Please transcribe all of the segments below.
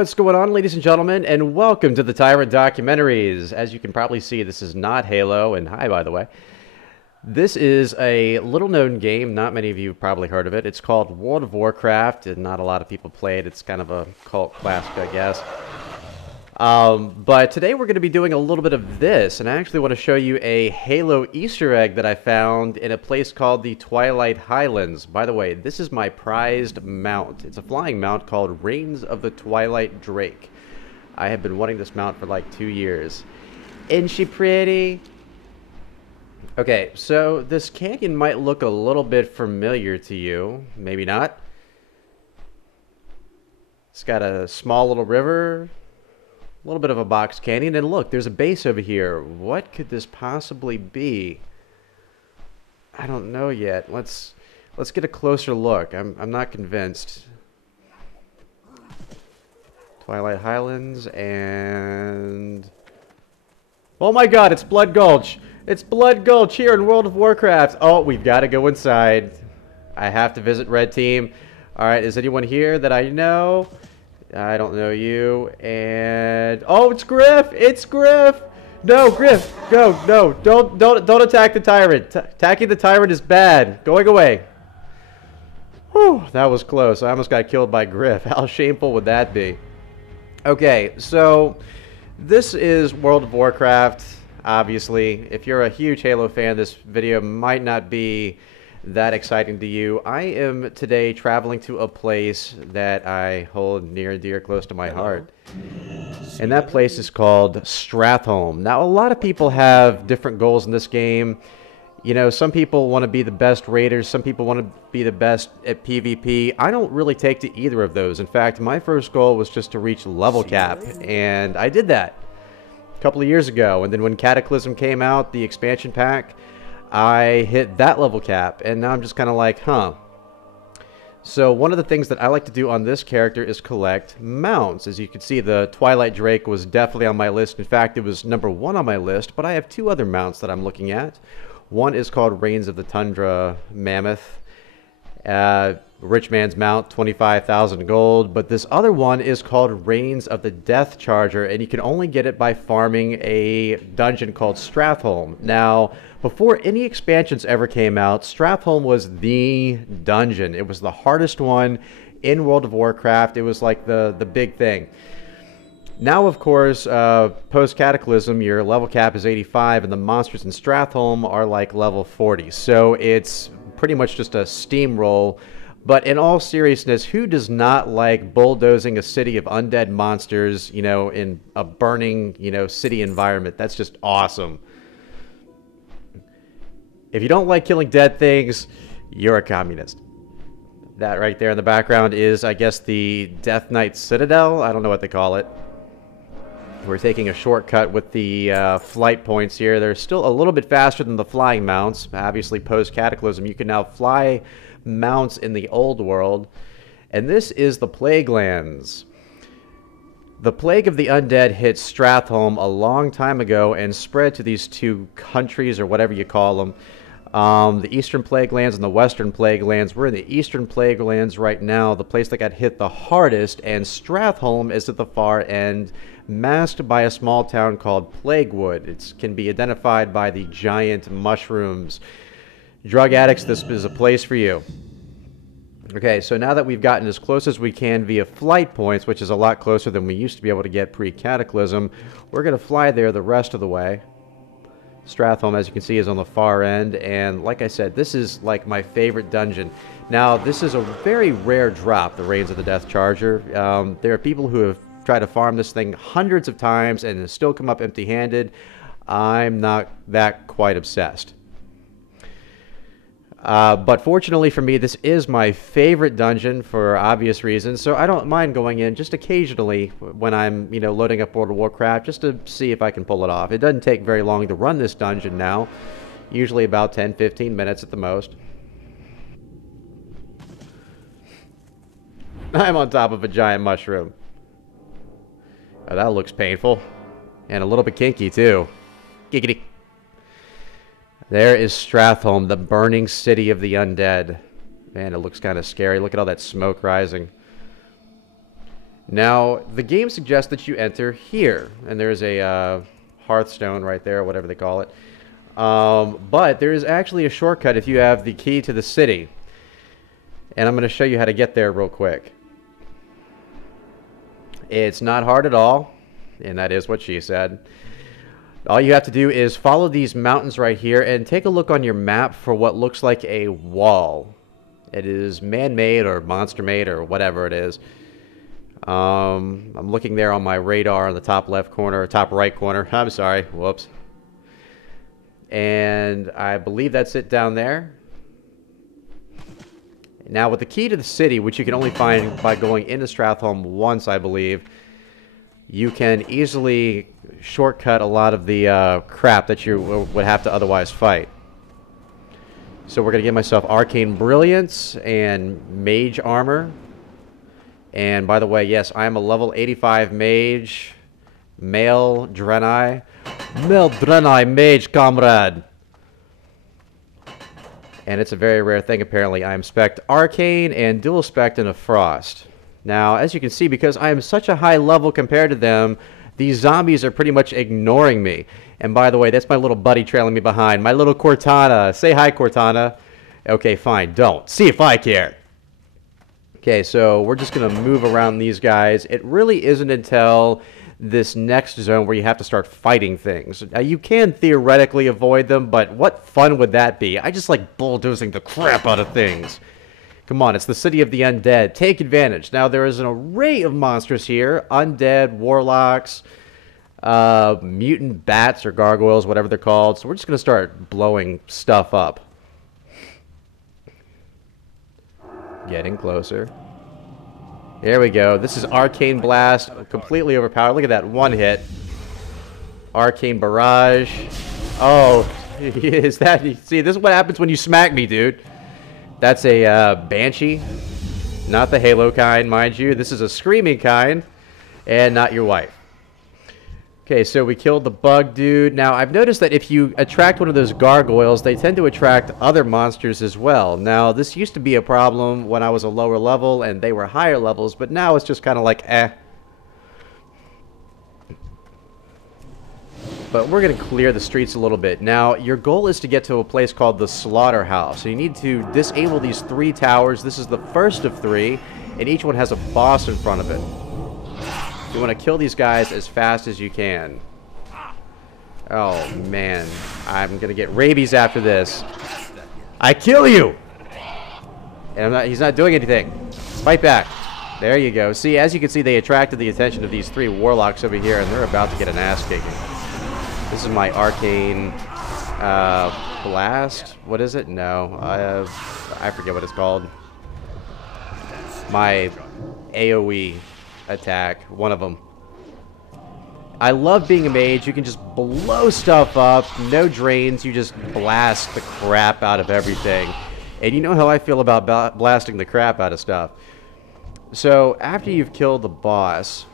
what's going on, ladies and gentlemen, and welcome to the Tyrant Documentaries. As you can probably see, this is not Halo, and hi, by the way. This is a little-known game. Not many of you have probably heard of it. It's called World of Warcraft, and not a lot of people play it. It's kind of a cult classic, I guess. But today we're going to be doing a little bit of this, and I actually want to show you a Halo Easter egg that I found in a place called the Twilight Highlands. By the way, this is my prized mount. It's a flying mount called Reigns of the Twilight Drake. I have been wanting this mount for like 2 years. Isn't she pretty? Okay, so this canyon might look a little bit familiar to you. Maybe not. It's got a small little river. A little bit of a box canyon, and look, there's a base over here. What could this possibly be? I don't know yet. Let's get a closer look. I'm not convinced. Twilight Highlands and oh my God, it's Blood Gulch. It's Blood Gulch here in World of Warcraft. Oh, we've got to go inside. I have to visit Red Team. All right, is anyone here that I know? I don't know you, and oh, it's Griff! It's Griff! No, Griff, go! No, don't attack the Tyrant. Attacking the Tyrant is bad. Going away. Whew, that was close. I almost got killed by Griff. How shameful would that be? Okay, so this is World of Warcraft. Obviously, if you're a huge Halo fan, this video might not be that exciting to you. I am today traveling to a place that I hold near and dear, close to my heart. And that place is called Stratholme. Now, a lot of people have different goals in this game. You know, some people want to be the best raiders. Some people want to be the best at PvP. I don't really take to either of those. In fact, my first goal was just to reach level cap, and I did that a couple of years ago. And then when Cataclysm came out, the expansion pack, I hit that level cap, and now I'm just kind of like, huh. So one of the things that I like to do on this character is collect mounts. As you can see, the Twilight Drake was definitely on my list. In fact, it was #1 on my list, but I have 2 other mounts that I'm looking at. One is called Reigns of the Tundra Mammoth. Rich man's mount, 25,000 gold, but this other one is called Reigns of the Death Charger, and you can only get it by farming a dungeon called Stratholme. Now, before any expansions ever came out, Stratholme was the dungeon. It was the hardest one in World of Warcraft. It was like the big thing. Now, of course, post-Cataclysm, your level cap is 85, and the monsters in Stratholme are like level 40. So it's pretty much just a steamroll. But in all seriousness, who does not like bulldozing a city of undead monsters, you know, in a burning, you know, city environment? That's just awesome. If you don't like killing dead things, you're a communist. That right there in the background is, I guess, the Death Knight Citadel. I don't know what they call it. We're taking a shortcut with the flight points here. They're still a little bit faster than the flying mounts. Obviously, post-Cataclysm, you can now fly mounts in the old world. And this is the Plaguelands. The Plague of the Undead hit Stratholme a long time ago and spread to these 2 countries, or whatever you call them. The Eastern Plaguelands and the Western Plaguelands. We're in the Eastern Plaguelands right now, the place that got hit the hardest, and Stratholme is at the far end, masked by a small town called Plaguewood. It can be identified by the giant mushrooms. Drug addicts, this is a place for you. Okay, so now that we've gotten as close as we can via flight points, which is a lot closer than we used to be able to get pre-Cataclysm, we're going to fly there the rest of the way. Stratholme, as you can see, is on the far end, and like I said, this is like my favorite dungeon. Now, this is a very rare drop, the Reigns of the Death Charger. There are people who have tried to farm this thing hundreds of times and still come up empty-handed. I'm not that quite obsessed. But fortunately for me, this is my favorite dungeon for obvious reasons, so I don't mind going in just occasionally when I'm, you know, loading up World of Warcraft, just to see if I can pull it off. It doesn't take very long to run this dungeon now, usually about 10-15 minutes at the most. I'm on top of a giant mushroom. Oh, that looks painful. And a little bit kinky, too. Giggity. There is Stratholme, the burning city of the undead. Man, it looks kind of scary. Look at all that smoke rising. Now, the game suggests that you enter here, and there's a hearthstone right there, whatever they call it. But there is actually a shortcut if you have the key to the city. And I'm going to show you how to get there real quick. It's not hard at all, and that is what she said. All you have to do is follow these mountains right here and take a look on your map for what looks like a wall. It is man-made or monster-made or whatever it is. I'm looking there on my radar on the top left corner, or top right corner. I'm sorry, whoops. And I believe that's it down there. Now, with the key to the city, which you can only find by going into Stratholme once, I believe, you can easily shortcut a lot of the crap that you would have to otherwise fight. So we're going to give myself Arcane Brilliance and Mage Armor. And by the way, yes, I am a level 85 Mage, Male Draenei. Male Draenei Mage, comrade! And it's a very rare thing, apparently. I am Spect Arcane and Dual Spect into Frost. Now, as you can see, because I am such a high level compared to them, these zombies are pretty much ignoring me. And by the way, that's my little buddy trailing me behind. My little Cortana. Say hi, Cortana. Okay, fine. Don't. See if I care. Okay, so we're just going to move around these guys. It really isn't until this next zone where you have to start fighting things. Now, you can theoretically avoid them, but what fun would that be? I just like bulldozing the crap out of things. Come on, it's the city of the undead. Take advantage. Now, there is an array of monsters here. Undead, warlocks, mutant bats or gargoyles, whatever they're called. So we're just going to start blowing stuff up. Getting closer. There we go. This is Arcane Blast, completely overpowered. Look at that one hit. Arcane Barrage. Oh, is that... See, this is what happens when you smack me, dude. That's a Banshee. Not the Halo kind, mind you. This is a Screaming kind, and not your wife. Okay, so we killed the bug dude. Now, I've noticed that if you attract one of those gargoyles, they tend to attract other monsters as well. Now, this used to be a problem when I was a lower level and they were higher levels, but now it's just kind of like, eh. But we're going to clear the streets a little bit. Now, your goal is to get to a place called the slaughterhouse. So you need to disable these 3 towers. This is the first of 3, and each one has a boss in front of it. You want to kill these guys as fast as you can. Oh, man. I'm going to get rabies after this. I kill you! And he's not doing anything. Fight back. There you go. See, as you can see, they attracted the attention of these 3 warlocks over here, and they're about to get an ass kicking. This is my Arcane Blast. What is it? No. I forget what it's called. My AoE attack, one of them. I love being a mage. You can just blow stuff up, no drains, you just blast the crap out of everything. And you know how I feel about blasting the crap out of stuff. So after you've killed the boss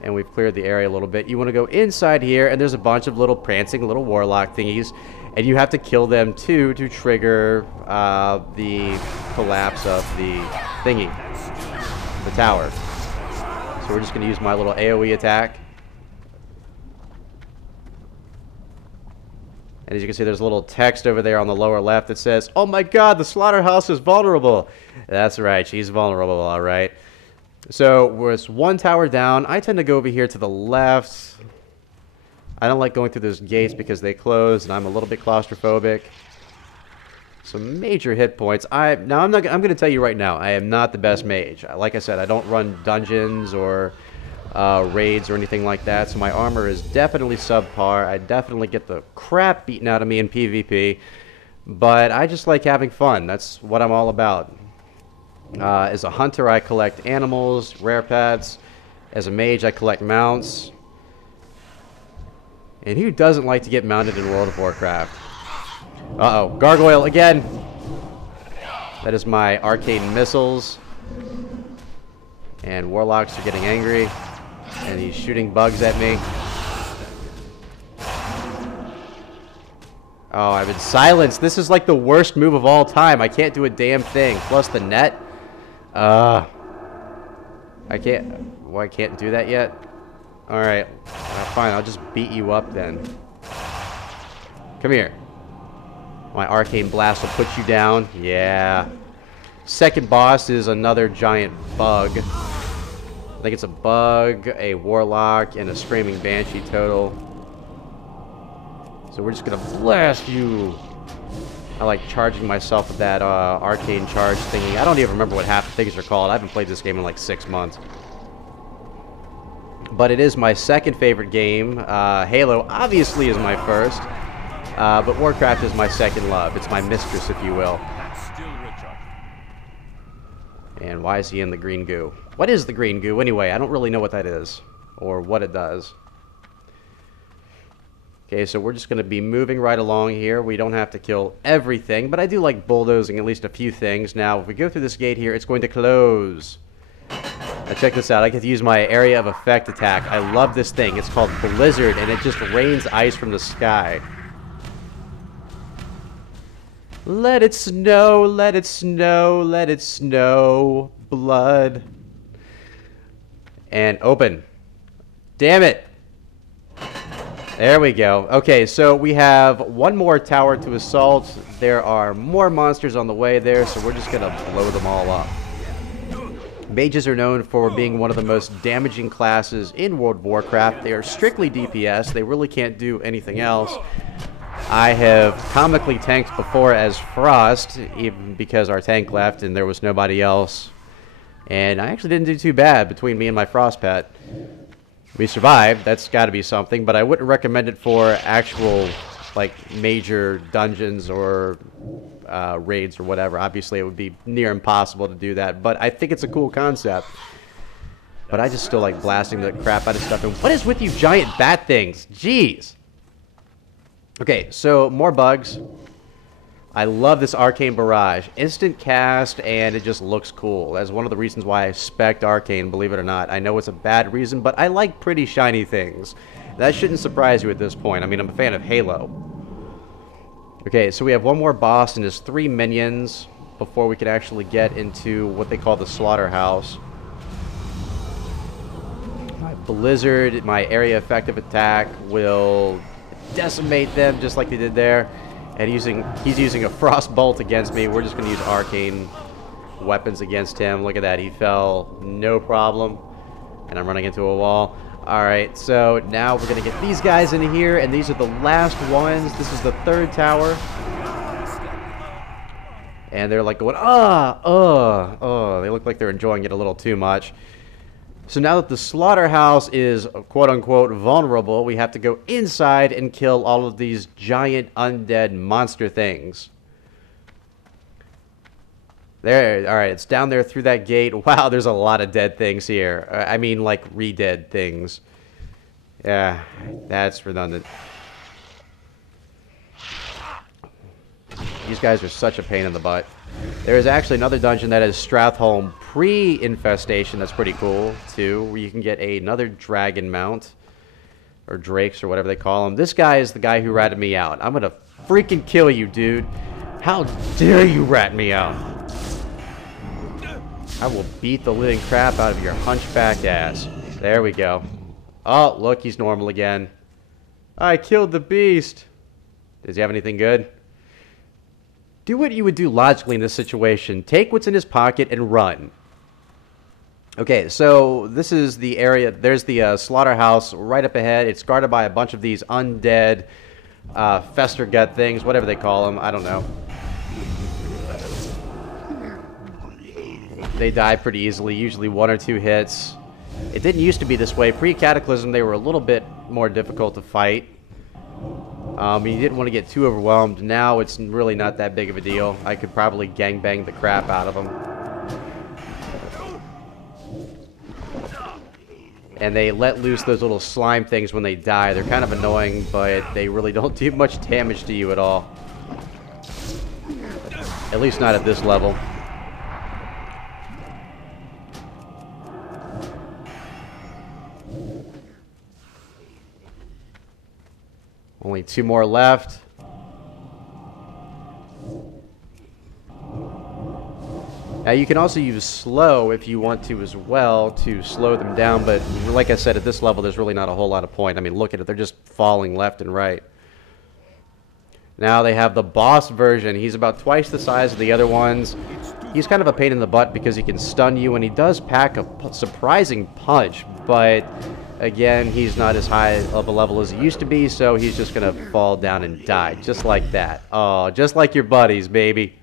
and we've cleared the area a little bit, you want to go inside here, and there's a bunch of little prancing little warlock thingies, and you have to kill them too to trigger the collapse of the thingy, the tower. So we're just going to use my little AoE attack. And as you can see, there's a little text over there on the lower left that says, "Oh my god, the slaughterhouse is vulnerable." That's right, she's vulnerable, alright. So, we're 1 tower down. I tend to go over here to the left. I don't like going through those gates because they close, and I'm a little bit claustrophobic. Some major hit points. I'm going to tell you right now, I am not the best mage. Like I said, I don't run dungeons or raids or anything like that, so my armor is definitely subpar. I definitely get the crap beaten out of me in PvP, but I just like having fun. That's what I'm all about. As a hunter, I collect animals, rare pets. As a mage, I collect mounts. And who doesn't like to get mounted in World of Warcraft? Uh-oh, gargoyle again. That is my arcane missiles. And warlocks are getting angry. And he's shooting bugs at me. Oh, I've been silenced. This is like the worst move of all time. I can't do a damn thing. Plus the net. I can't... Well, I can't do that yet? Alright. Fine, I'll just beat you up then. Come here. My arcane blast will put you down. Yeah. Second boss is another giant bug. I think it's a bug, a warlock, and a screaming banshee total. So we're just gonna blast you. I like charging myself with that arcane charge thingy. I don't even remember what half the things are called. I haven't played this game in like 6 months. But it is my second favorite game. Halo obviously is my first. But Warcraft is my second love. It's my mistress, if you will. And why is he in the green goo? What is the green goo anyway? I don't really know what that is. Or what it does. Okay, so we're just going to be moving right along here. We don't have to kill everything. But I do like bulldozing at least a few things. Now, if we go through this gate here, it's going to close. Now check this out. I get to use my area of effect attack. I love this thing. It's called Blizzard, and it just rains ice from the sky. Let it snow, let it snow, let it snow. Blood. And open. Damn it. There we go. Okay, so we have one more tower to assault. There are more monsters on the way there, so we're just going to blow them all up. Mages are known for being one of the most damaging classes in World of Warcraft. They are strictly DPS. They really can't do anything else. I have comically tanked before as Frost, even because our tank left and there was nobody else. And I actually didn't do too bad between me and my Frost pet. We survived. That's got to be something, but I wouldn't recommend it for actual, like, major dungeons or raids or whatever. Obviously, it would be near impossible to do that, but I think it's a cool concept. But I just still like blasting the crap out of stuff. And what is with you giant bat things? Jeez. Okay, so more bugs. I love this Arcane Barrage. Instant cast, and it just looks cool. That's one of the reasons why I spec'd Arcane, believe it or not. I know it's a bad reason, but I like pretty shiny things. That shouldn't surprise you at this point. I mean, I'm a fan of Halo. Okay, so we have one more boss and his 3 minions before we can actually get into what they call the slaughterhouse. My Blizzard, my area effective attack will decimate them just like they did there. And he's using a frost bolt against me. We're just going to use arcane weapons against him. Look at that. He fell. No problem. And I'm running into a wall. Alright, so now we're going to get these guys in here. And these are the last ones. This is the third tower. And they're like going, they look like they're enjoying it a little too much. So now that the slaughterhouse is quote-unquote vulnerable, we have to go inside and kill all of these giant undead monster things. There, alright, it's down there through that gate. Wow, there's a lot of dead things here. I mean, like, re-dead things. Yeah, that's redundant. These guys are such a pain in the butt. There is actually another dungeon that is Stratholme pre-infestation. That's pretty cool, too, where you can get another dragon mount. Or drakes, or whatever they call them. This guy is the guy who ratted me out. I'm gonna freaking kill you, dude. How dare you rat me out? I will beat the living crap out of your hunchback ass. There we go. Oh, look, he's normal again. I killed the beast. Does he have anything good? Do what you would do logically in this situation. Take what's in his pocket and run. Okay, so this is the area. There's the slaughterhouse right up ahead. It's guarded by a bunch of these undead fester gut things, whatever they call them. I don't know. They die pretty easily, usually 1 or 2 hits. It didn't used to be this way. Pre-Cataclysm, they were a little bit more difficult to fight. You didn't want to get too overwhelmed. Now it's really not that big of a deal. I could probably gangbang the crap out of them. And they let loose those little slime things when they die. They're kind of annoying, but they really don't do much damage to you at all. At least not at this level. Only 2 more left. Now you can also use slow if you want to as well to slow them down, but like I said, at this level there's really not a whole lot of point. I mean, look at it, they're just falling left and right. Now they have the boss version. He's about twice the size of the other ones. He's kind of a pain in the butt because he can stun you, and he does pack a surprising punch, but again, he's not as high of a level as he used to be, so he's just going to fall down and die, just like that. Oh, just like your buddies, baby.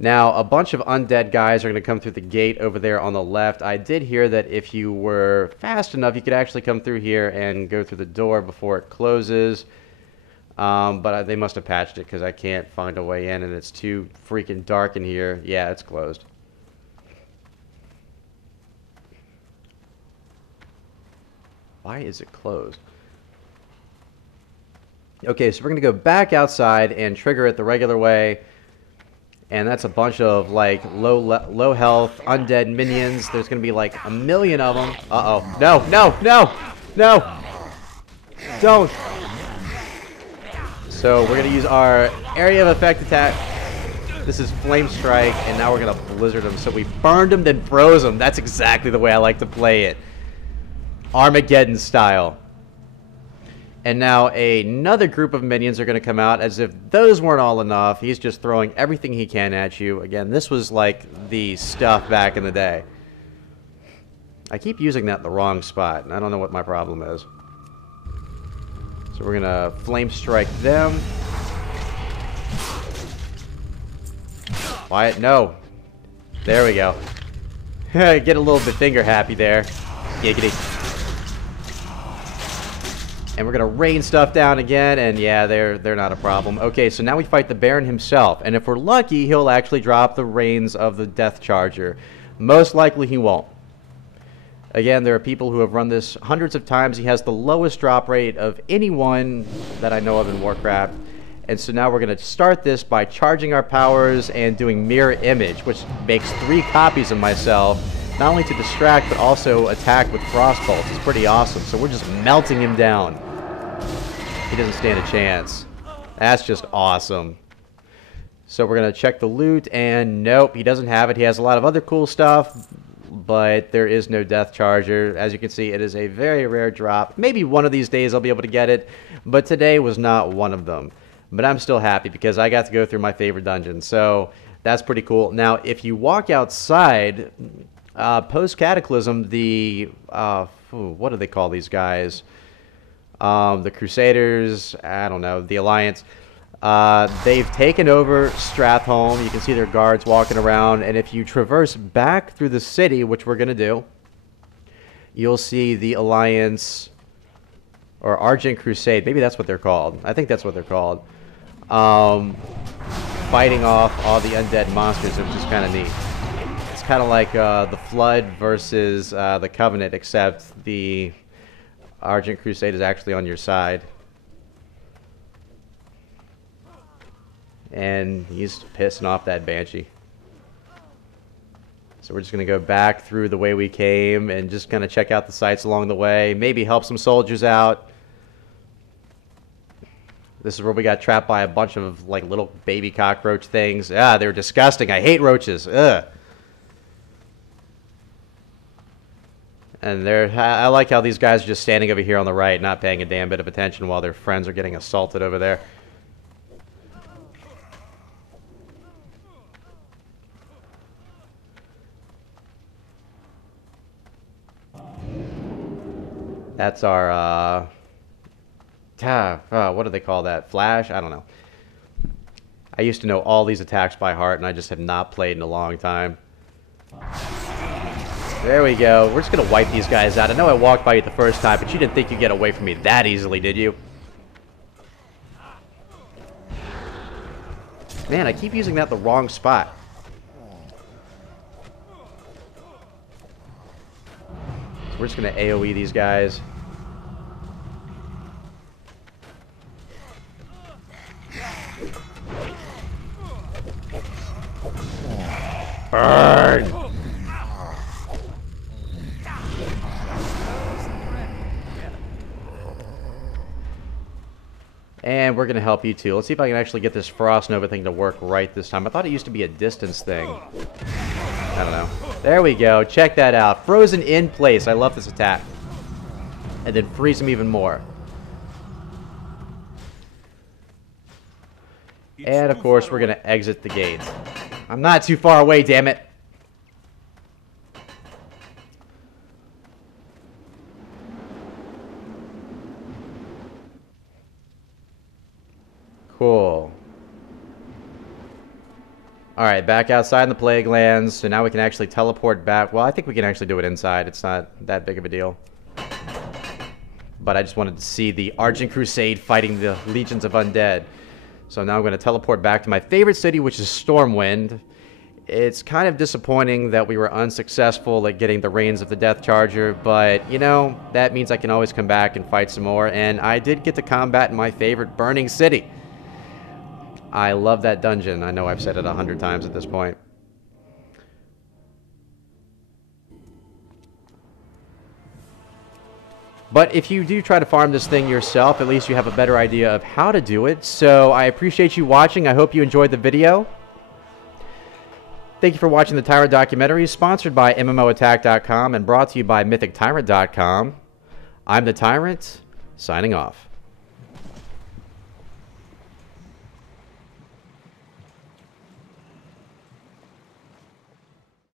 Now, a bunch of undead guys are going to come through the gate over there on the left. I did hear that if you were fast enough, you could actually come through here and go through the door before it closes. But they must have patched it because I can't find a way in, and it's too freaking dark in here. Yeah, it's closed. Why is it closed? Okay, so we're going to go back outside and trigger it the regular way. And that's a bunch of, like, low health, undead minions. There's going to be, like, a million of them. Uh-oh. No, no, no, no. Don't. So we're going to use our area of effect attack. This is Flame Strike, and now we're going to blizzard them. So we burned them, then froze them. That's exactly the way I like to play it. Armageddon style. And now another group of minions are going to come out. As if those weren't all enough, he's just throwing everything he can at you. Again, this was like the stuff back in the day. I keep using that in the wrong spot, and I don't know what my problem is. So we're going to Flame Strike them. Quiet, no. There we go. Get a little bit finger happy there. Giggity. And we're going to rain stuff down again, and yeah, they're not a problem. Okay, so now we fight the Baron himself, and if we're lucky, he'll actually drop the reins of the Death Charger. Most likely he won't. Again, there are people who have run this hundreds of times. He has the lowest drop rate of anyone that I know of in Warcraft. And so now we're going to start this by charging our powers and doing Mirror Image, which makes 3 copies of myself. Not only to distract, but also attack with Frostbolts. It's pretty awesome. So we're just melting him down. He doesn't stand a chance. That's just awesome. So we're going to check the loot, and nope, he doesn't have it. He has a lot of other cool stuff, but there is no Death Charger. As you can see, it is a very rare drop. Maybe one of these days I'll be able to get it, but today was not one of them. But I'm still happy because I got to go through my favorite dungeon. So that's pretty cool. Now, if you walk outside... post-Cataclysm, the, what do they call these guys? The Crusaders, I don't know, the Alliance. They've taken over Stratholme. You can see their guards walking around, and if you traverse back through the city, which we're going to do, you'll see the Alliance, or Argent Crusade, maybe that's what they're called. I think that's what they're called. Fighting off all the undead monsters, which is kind of neat. Kind of like the Flood versus the Covenant, except the Argent Crusade is actually on your side. And he's pissing off that Banshee. So we're just going to go back through the way we came and just kind of check out the sights along the way. Maybe help some soldiers out. This is where we got trapped by a bunch of like little baby cockroach things. Ah, they were disgusting. I hate roaches. Ugh. And I like how these guys are just standing over here on the right, not paying a damn bit of attention while their friends are getting assaulted over there. That's our, what do they call that? Flash? I don't know. I used to know all these attacks by heart, and I just have not played in a long time. There we go. We're just going to wipe these guys out. I know I walked by you the first time, but you didn't think you'd get away from me that easily, did you? Man, I keep using that the wrong spot. So we're just going to AoE these guys. Burn! And we're going to help you too. Let's see if I can actually get this Frost Nova thing to work right this time. I thought it used to be a distance thing. I don't know. There we go. Check that out. Frozen in place. I love this attack. And then freeze him even more. And of course, we're going to exit the gate. I'm not too far away, damn it. Cool. Alright, back outside in the Plague Lands. So now we can actually teleport back. Well, I think we can actually do it inside. It's not that big of a deal. But I just wanted to see the Argent Crusade fighting the legions of undead. So now I'm going to teleport back to my favorite city, which is Stormwind. It's kind of disappointing that we were unsuccessful at getting the Reigns of the Death Charger, but, you know, that means I can always come back and fight some more, and I did get to combat in my favorite Burning City. I love that dungeon. I know I've said it 100 times at this point. But if you do try to farm this thing yourself, at least you have a better idea of how to do it. So I appreciate you watching. I hope you enjoyed the video. Thank you for watching the Tyrant Documentaries, sponsored by MMOattack.com and brought to you by MythicTyrant.com. I'm the Tyrant, signing off.